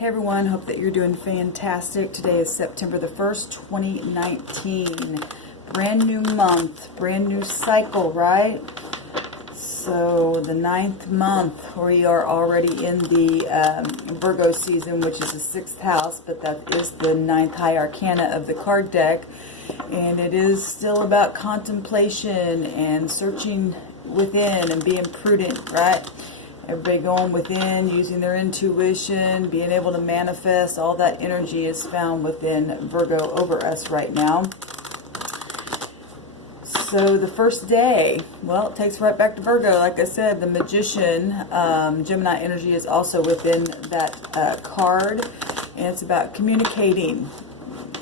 Hey everyone, hope that you're doing fantastic. Today is September the 1st, 2019. Brand new month, brand new cycle, right? So the 9th month, we are already in the Virgo season, which is the 6th house, but that is the 9th high arcana of the card deck. And it is still about contemplation and searching within and being prudent, right? Everybody going within, using their intuition, being able to manifest. All that energy is found within Virgo over us right now. So the first day, well, it takes right back to Virgo. Like I said, the Magician, Gemini energy is also within that card. And it's about communicating,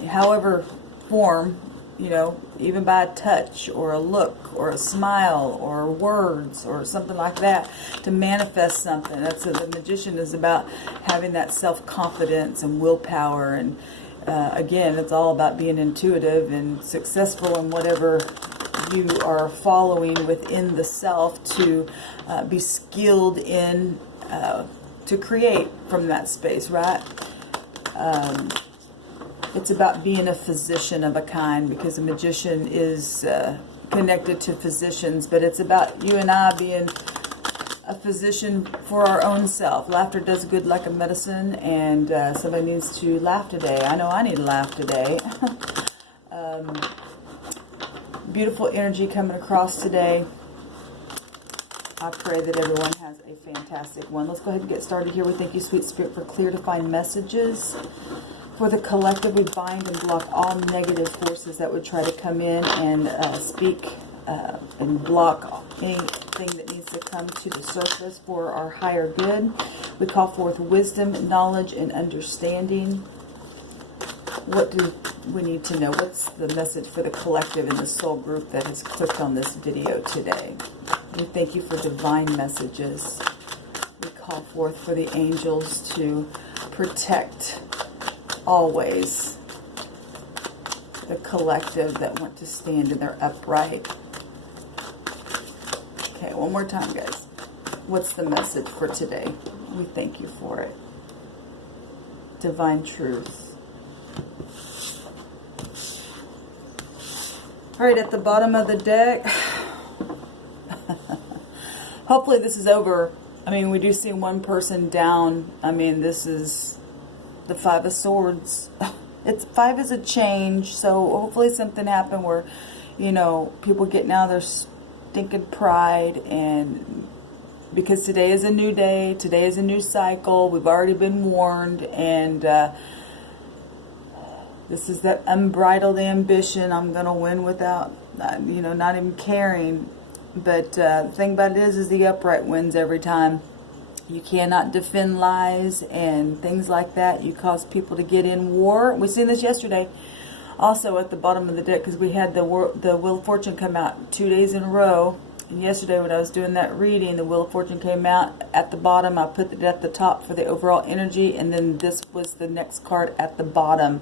however form, you know, even by a touch or a look or a smile or words or something like that to manifest something. That's what the Magician is about, having that self-confidence and willpower. And again, it's all about being intuitive and successful in whatever you are following within the self, to be skilled in to create from that space, right? It's about being a physician of a kind, because a magician is connected to physicians, but it's about you and I being a physician for our own self. Laughter does good like a medicine, and somebody needs to laugh today. I know I need to laugh today. Beautiful energy coming across today. I pray that everyone has a fantastic one. Let's go ahead and get started here. We thank you, Sweet Spirit, for clear to find messages. For the collective, we bind and block all negative forces that would try to come in and speak and block anything that needs to come to the surface for our higher good. We call forth wisdom, knowledge, and understanding. What do we need to know? What's the message for the collective and the soul group that has clicked on this video today? We thank you for divine messages. We call forth for the angels to protect always the collective that want to stand in their upright. Okay, one more time, guys. What's the message for today? We thank you for it. Divine truth. All right, at the bottom of the deck, hopefully this is over. I mean, we do see one person down. I mean, this is the Five of Swords. It's 5 is a change, so hopefully something happened where, you know, people getting out of their stinking pride, and because today is a new day, today is a new cycle. We've already been warned, and this is that unbridled ambition. I'm gonna win without, you know, not even caring. But the thing about it is the upright wins every time. You cannot defend lies and things like that. You cause people to get in war. We seen this yesterday also at the bottom of the deck, because we had the Wheel of Fortune come out 2 days in a row. And yesterday when I was doing that reading, the Wheel of Fortune came out at the bottom. I put it at the top for the overall energy, and then this was the next card at the bottom.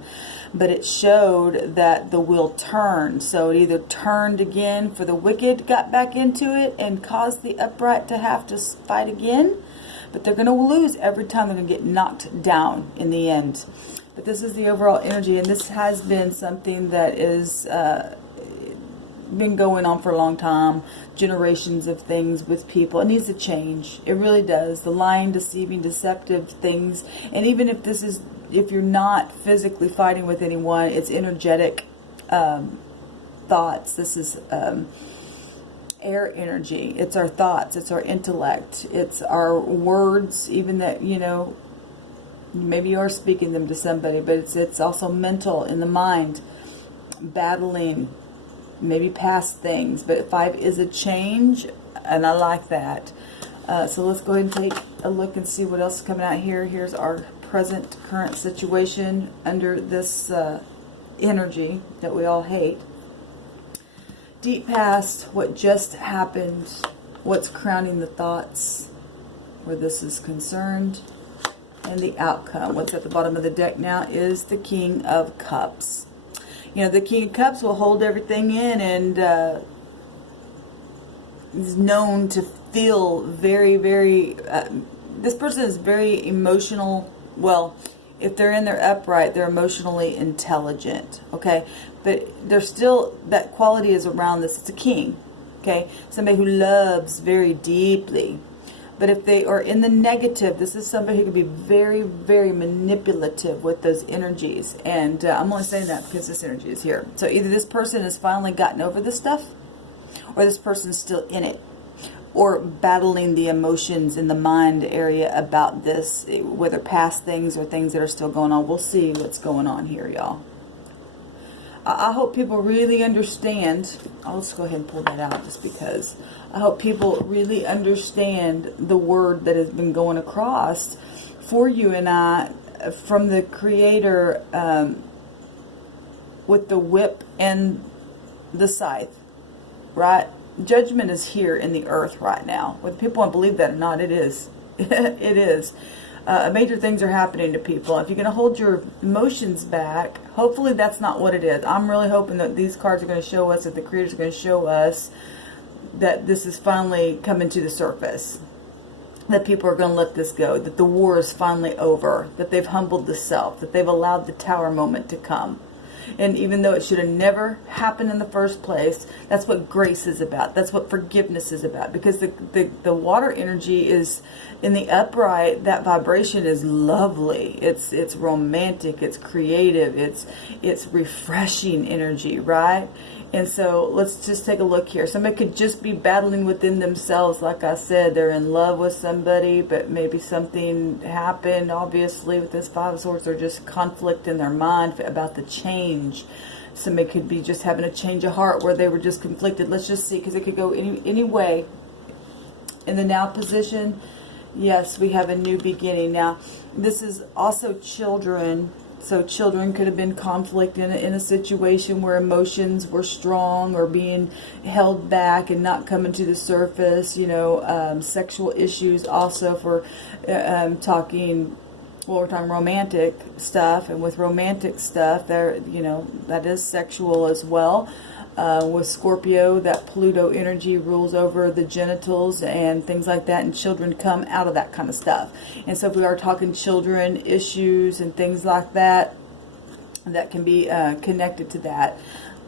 But it showed that the wheel turned. So it either turned again for the wicked, got back into it, and caused the upright to have to fight again. But they're going to lose every time. They're going to get knocked down in the end. But this is the overall energy, and this has been something that is been going on for a long time. Generations of things with people. It needs to change. It really does. The lying, deceiving, deceptive things. And even if this is, if you're not physically fighting with anyone, it's energetic thoughts. This is air energy. It's our thoughts. It's our intellect. It's our words, even that, you know, maybe you are speaking them to somebody, but it's also mental, in the mind, battling maybe past things. But 5 is a change, and I like that. So let's go ahead and take a look and see what else is coming out here. Here's our present current situation under this energy that we all hate. Deep past, what just happened, what's crowning the thoughts where this is concerned, and the outcome. What's at the bottom of the deck now is the King of Cups. You know, the King of Cups will hold everything in, and is known to feel very, very, this person is very emotional Well, if they're in their upright, they're emotionally intelligent, okay? But there's still, that quality is around this. It's a king, okay? Somebody who loves very deeply. But if they are in the negative, this is somebody who can be very, very manipulative with those energies. And I'm only saying that because this energy is here. So either this person has finally gotten over this stuff, or this person's still in it, or battling the emotions in the mind area about this, whether past things or things that are still going on. We'll see what's going on here, y'all. I hope people really understand. I'll just go ahead and pull that out just because. I hope people really understand the word that has been going across for you and I from the Creator, with the whip and the scythe, right? Judgment is here in the earth right now. Whether people want to believe that or not, it is. It is. Major things are happening to people. If you're going to hold your emotions back, hopefully that's not what it is. I'm really hoping that these cards are going to show us, that the Creator's going to show us that this is finally coming to the surface. That people are going to let this go. That the war is finally over. That they've humbled the self. That they've allowed the tower moment to come. And even though it should have never happened in the first place, that's what grace is about. That's what forgiveness is about. Because the water energy is in the upright. That vibration is lovely. It's romantic. It's creative. It's refreshing energy, right? And so let's just take a look here. Somebody could just be battling within themselves. Like I said, they're in love with somebody, but maybe something happened, obviously, with this Five of Swords, or just conflict in their mind about the change. Somebody could be just having a change of heart where they were just conflicted. Let's just see, because it could go any way. In the now position, yes, we have a new beginning. Now, this is also children. So children could have been conflict in a situation where emotions were strong or being held back and not coming to the surface. You know, sexual issues also for talking. Well, we're talking romantic stuff, and with romantic stuff, there, you know, that is sexual as well. With Scorpio, that Pluto energy rules over the genitals and things like that, and children come out of that kind of stuff. And so if we are talking children issues and things like that, that can be connected to that.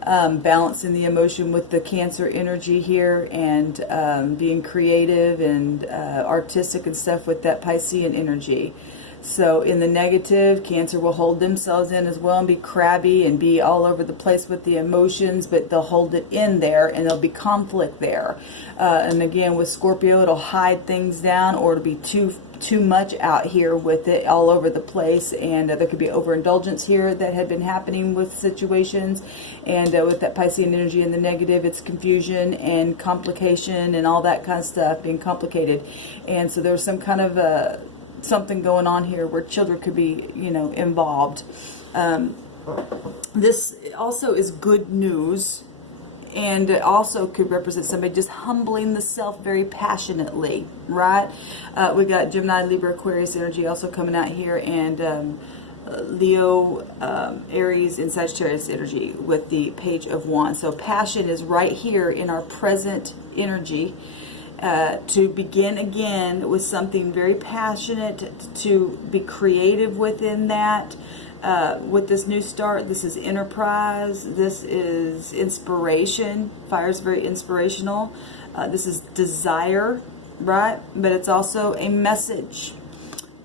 Balancing the emotion with the Cancer energy here, and being creative and artistic and stuff with that Piscean energy. So in the negative, Cancer will hold themselves in as well and be crabby and be all over the place with the emotions, but they'll hold it in there and there'll be conflict there. And again, with Scorpio, it'll hide things down, or it'll be too much out here with it all over the place, and there could be overindulgence here that had been happening with situations. And with that Piscean energy in the negative, it's confusion and complication and all that kind of stuff, being complicated. And so there's some kind of something going on here where children could be, you know, involved. This also is good news, and it also could represent somebody just humbling the self very passionately, right? We got Gemini, Libra, Aquarius energy also coming out here, and Leo, Aries, and Sagittarius energy with the Page of Wands. So passion is right here in our present energy. To begin again with something very passionate, to be creative within that. With this new start, this is enterprise, this is inspiration. Fire is very inspirational. This is desire, right? But it's also a message.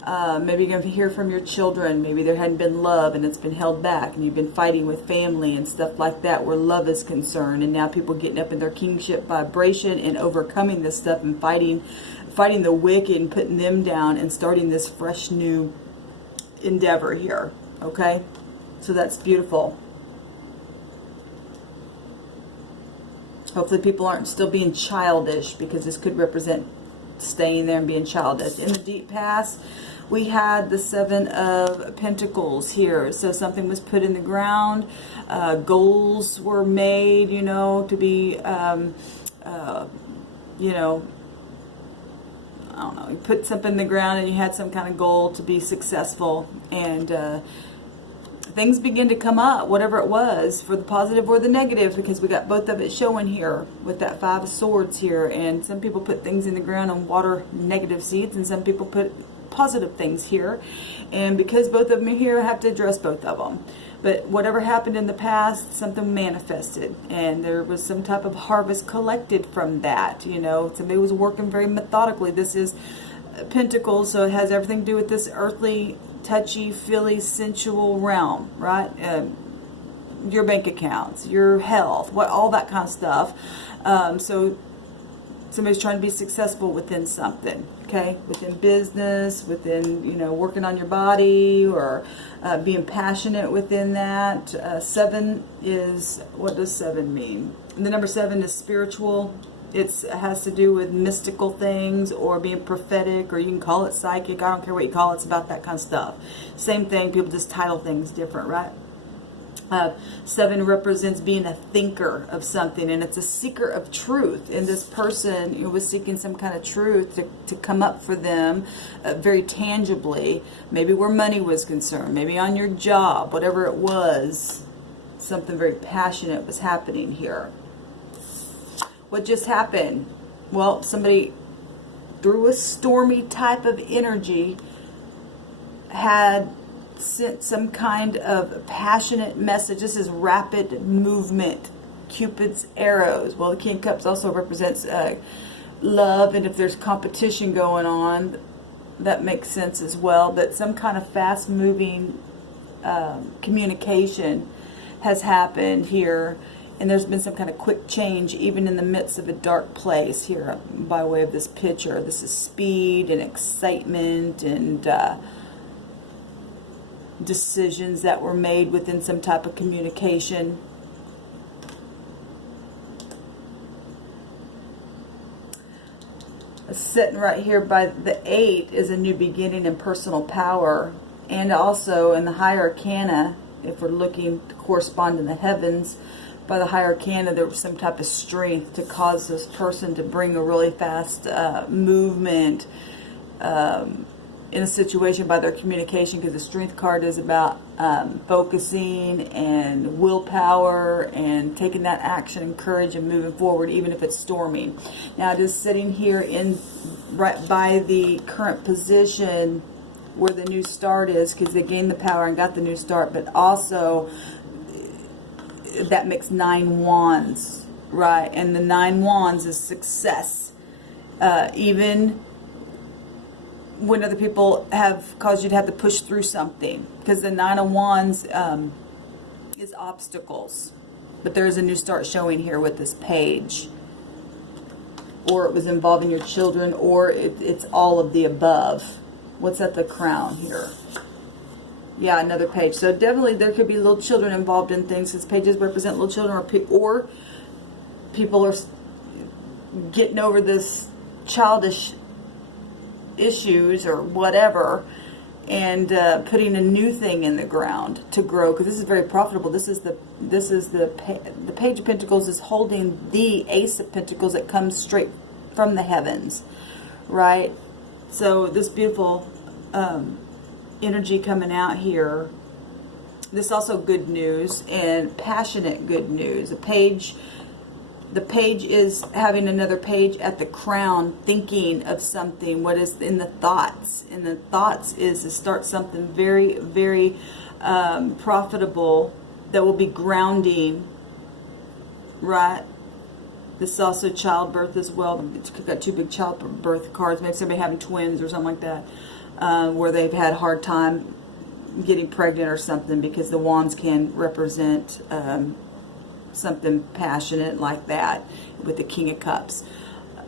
Maybe you're going to hear from your children. Maybe there hadn't been love and it's been held back, and you've been fighting with family and stuff like that where love is concerned, and now people getting up in their kingship vibration and overcoming this stuff and fighting the wicked and putting them down and starting this fresh new endeavor here. Okay, so that's beautiful. Hopefully people aren't still being childish, because this could represent staying there and being childish. In the deep past, we had the Seven of Pentacles here. So something was put in the ground. Goals were made, you know, to be, you know, I don't know. You put something in the ground and you had some kind of goal to be successful. And things begin to come up, whatever it was, for the positive or the negative, because we got both of it showing here with that Five of Swords here. And some people put things in the ground and water negative seeds, and some people put positive things here. And because both of them are here, I have to address both of them. But whatever happened in the past, something manifested, and there was some type of harvest collected from that. You know, somebody was working very methodically. This is Pentacles, so it has everything to do with this earthly, touchy-feely, sensual realm, right? Your bank accounts, your health, all that kind of stuff. So somebody's trying to be successful within something, okay? Within business, within, you know, working on your body, or being passionate within that. 7 is, what does 7 mean? The number 7 is spiritual. It has to do with mystical things, or being prophetic, or you can call it psychic. I don't care what you call it. It's about that kind of stuff. Same thing. People just title things different, right? 7 represents being a thinker of something, and it's a seeker of truth. And this person, you know, was seeking some kind of truth to come up for them very tangibly. Maybe where money was concerned, maybe on your job, whatever it was, something very passionate was happening here. What just happened? Well, somebody, through a stormy type of energy, had sent some kind of passionate message. This is rapid movement, Cupid's arrows. Well, the King of Cups also represents love, and if there's competition going on, that makes sense as well. But some kind of fast moving communication has happened here, and there's been some kind of quick change even in the midst of a dark place here by way of this picture. This is speed and excitement and decisions that were made within some type of communication. Sitting right here by the 8 is a new beginning in personal power, and also in the higher arcana, if we're looking to correspond in the heavens, by the higher arcana there was some type of strength to cause this person to bring a really fast movement in a situation by their communication, because the strength card is about focusing and willpower and taking that action and courage and moving forward even if it's storming. Now it is sitting here in right by the current position where the new start is, because they gained the power and got the new start, but also that makes 9 wands, right? And the 9 wands is success. Even when other people have caused you to have to push through something, because the 9 of Wands is obstacles. But there is a new start showing here with this page, or it was involving your children, or it's all of the above. What's at the crown here? Yeah, another page. So definitely there could be little children involved in things, because pages represent little children, or people are getting over this childish issues or whatever, and putting a new thing in the ground to grow, because this is very profitable. This is the Page of Pentacles is holding the Ace of Pentacles that comes straight from the heavens, right? So this beautiful energy coming out here. This also good news, and passionate good news. The page is having another page at the crown, thinking of something. What is in the thoughts? And the thoughts is to start something very, very profitable that will be grounding, right? This is also childbirth as well. It's got 2 big childbirth cards. Maybe somebody having twins or something like that, where they've had a hard time getting pregnant or something, because the wands can represent something passionate like that with the King of Cups.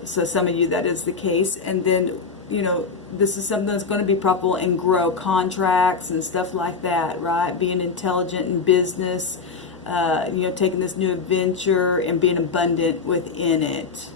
So some of you, that is the case. And then, you know, this is something that's going to be profitable and grow, contracts and stuff like that, right? Being intelligent in business, you know, taking this new adventure and being abundant within it.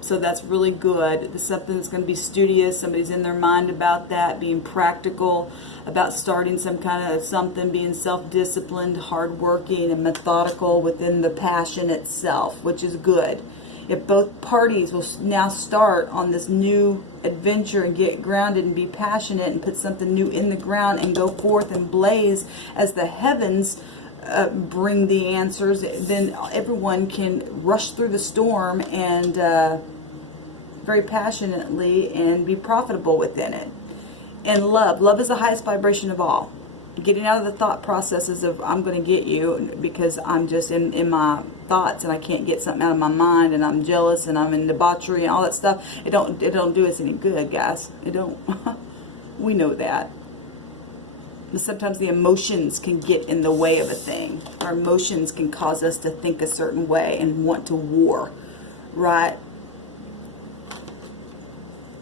So that's really good. It's something that's going to be studious. Somebody's in their mind about that, being practical, about starting some kind of something, being self-disciplined, hardworking, and methodical within the passion itself, which is good. If both parties will now start on this new adventure and get grounded and be passionate and put something new in the ground and go forth and blaze as the heavens bring the answers, then everyone can rush through the storm and very passionately and be profitable within it. And love is the highest vibration of all. Getting out of the thought processes of I'm going to get you because I'm just in my thoughts and I can't get something out of my mind and I'm jealous and I'm in debauchery and all that stuff. It don't do us any good, guys. It don't. We know that. But sometimes the emotions can get in the way of a thing. Our emotions can cause us to think a certain way and want to war, right?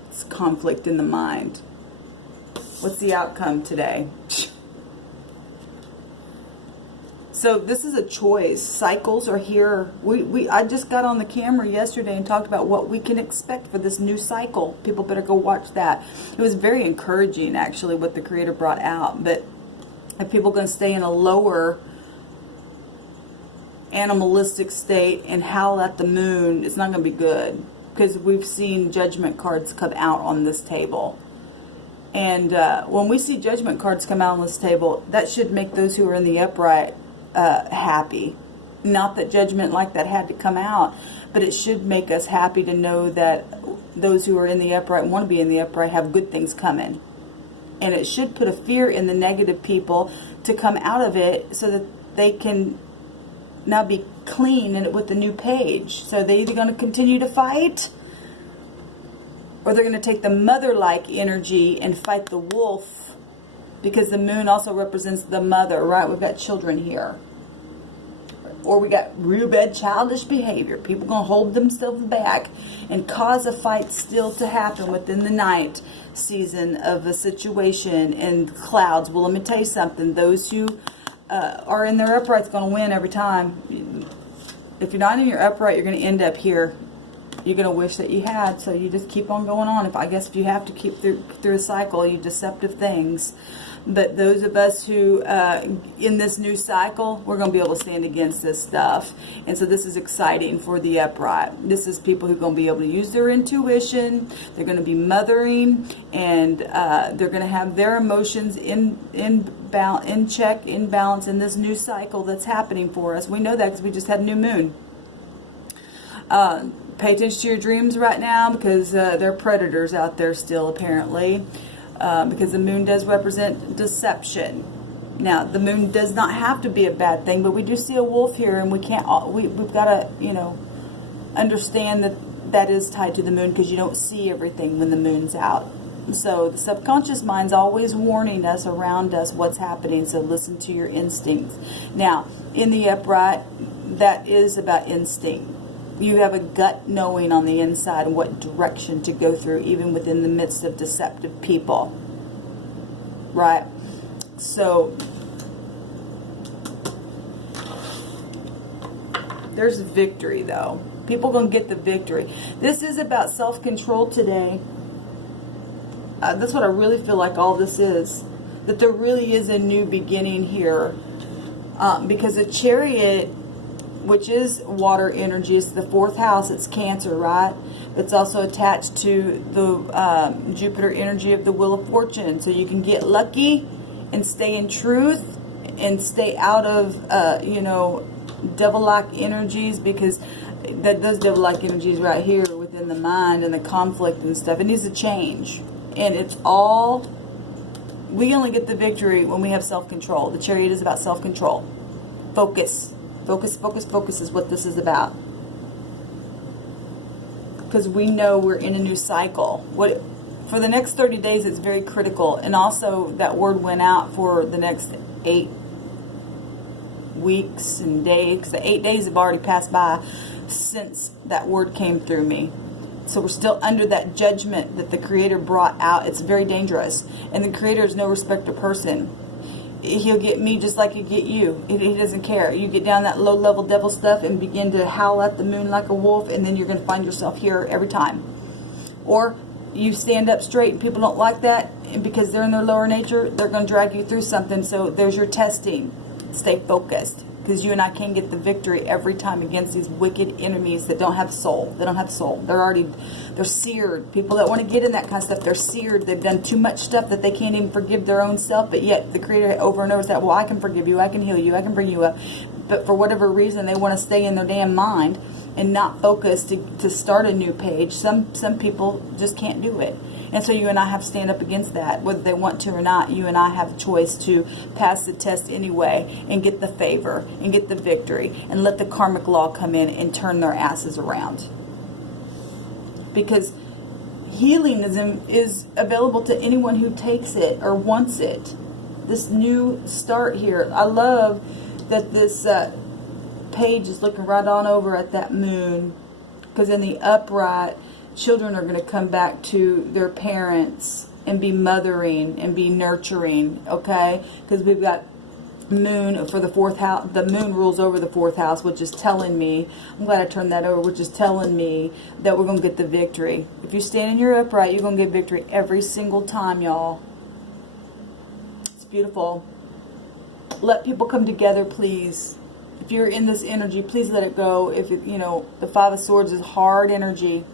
It's conflict in the mind. What's the outcome today? So this is a choice. Cycles are here. I just got on the camera yesterday and talked about what we can expect for this new cycle. People better go watch that. It was very encouraging, actually, what the Creator brought out. But if people are going to stay in a lower animalistic state and howl at the moon, it's not going to be good. Because we've seen judgment cards come out on this table. And when we see judgment cards come out on this table, that should make those who are in the upright happy. Not that judgment like that had to come out, but it should make us happy to know that those who are in the upright and want to be in the upright have good things coming. And it should put a fear in the negative people to come out of it so that they can now be clean and with the new page. So they're either going to continue to fight, or they're going to take the mother-like energy and fight the wolf. Because the moon also represents the mother, right? We've got children here. Or we got real bad childish behavior. People going to hold themselves back and cause a fight still to happen within the night season of a situation and clouds. Well, let me tell you something. Those who are in their upright is going to win every time. If you're not in your upright, you're going to end up here. You're going to wish that you had, so you just keep on going on. If you have to keep through a cycle, you deceptive things. But those of us who, in this new cycle, we're going to be able to stand against this stuff. And so this is exciting for the upright. This is people who are going to be able to use their intuition. They're going to be mothering, and they're going to have their emotions in check, in balance in this new cycle that's happening for us. We know that because we just had a new moon. Pay attention to your dreams right now, because there are predators out there still, apparently. Because the moon does represent deception. Now, the moon does not have to be a bad thing, but we do see a wolf here, and we've got to, understand that is tied to the moon, because you don't see everything when the moon's out. So the subconscious mind's always warning us around us what's happening, so listen to your instincts. Now, in the upright, that is about instinct. You have a gut knowing on the inside what direction to go through, even within the midst of deceptive people. Right? So, there's victory, though. People are going to get the victory. This is about self-control today. That's what I really feel like all this is. That there really is a new beginning here. Because the Chariot, which is water energy, is the fourth house. It's Cancer, right? It's also attached to the Jupiter energy of the Wheel of Fortune. So you can get lucky and stay in truth and stay out of, devil-like energies, because those devil-like energies right here within the mind and the conflict and stuff, it needs to change. And it's all, we only get the victory when we have self-control. The Chariot is about self-control. Focus. Focus, focus, focus is what this is about. Because we know we're in a new cycle. For the next 30 days, it's very critical. And also, that word went out for the next 8 weeks and days. The 8 days have already passed by since that word came through me. So we're still under that judgment that the Creator brought out. It's very dangerous. And the Creator is no respecter of person. He'll get me just like he'll get you. He doesn't care. You get down that low-level devil stuff and begin to howl at the moon like a wolf, and then you're going to find yourself here every time. Or you stand up straight and people don't like that, and because they're in their lower nature, they're going to drag you through something. So there's your testing. Stay focused, because you and I can get the victory every time against these wicked enemies that don't have soul. They don't have soul. They're seared. People that want to get in that kind of stuff, they're seared. They've done too much stuff that they can't even forgive their own self, but yet the Creator over and over said, well, I can forgive you, I can heal you, I can bring you up. But for whatever reason, they want to stay in their damn mind and not focus to start a new page. Some people just can't do it. And so you and I have to stand up against that. Whether they want to or not, you and I have a choice to pass the test anyway and get the favor and get the victory and let the karmic law come in and turn their asses around. Because healing is available to anyone who takes it or wants it. This new start here. I love that this page is looking right on over at that moon. Because in the upright, children are going to come back to their parents and be mothering and be nurturing, okay? Because we've got moon for the 4th house. The moon rules over the 4th house, which is telling me, I'm glad I turned that over, which is telling me that we're going to get the victory. If you're standing here upright, you're going to get victory every single time, y'all. It's beautiful. Let people come together, please. If you're in this energy, please let it go. If it, the 5 of Swords is hard energy.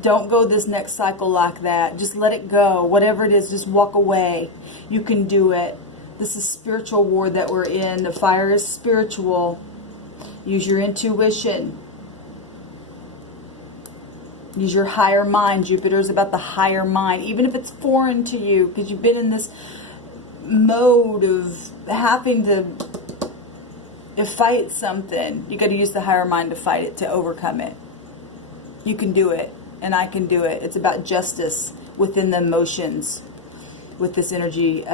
Don't go this next cycle like that. Just let it go. Whatever it is, just walk away. You can do it. This is spiritual war that we're in. The fire is spiritual. Use your intuition. Use your higher mind. Jupiter is about the higher mind. Even if it's foreign to you, because you've been in this mode of having to fight something. You got to use the higher mind to fight it, to overcome it. You can do it. And I can do it. It's about justice within the emotions. With this energy,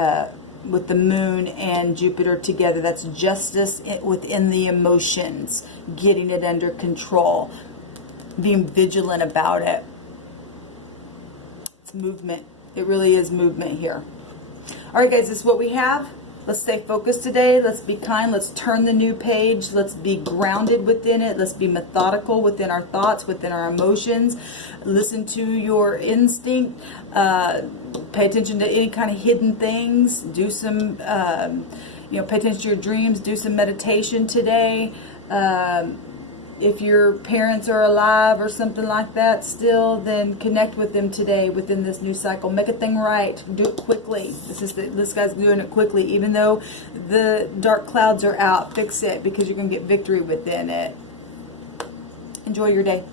with the moon and Jupiter together. That's justice within the emotions. Getting it under control. Being vigilant about it. It's movement. It really is movement here. Alright guys, this is what we have. Let's stay focused today. Let's be kind. Let's turn the new page. Let's be grounded within it. Let's be methodical within our thoughts, within our emotions. Listen to your instinct. Pay attention to any kind of hidden things. Do some, pay attention to your dreams. Do some meditation today. If your parents are alive or something like that still, then connect with them today within this new cycle. Make a thing right. Do it quickly. This guy's doing it quickly. Even though the dark clouds are out, fix it because you're going to get victory within it. Enjoy your day.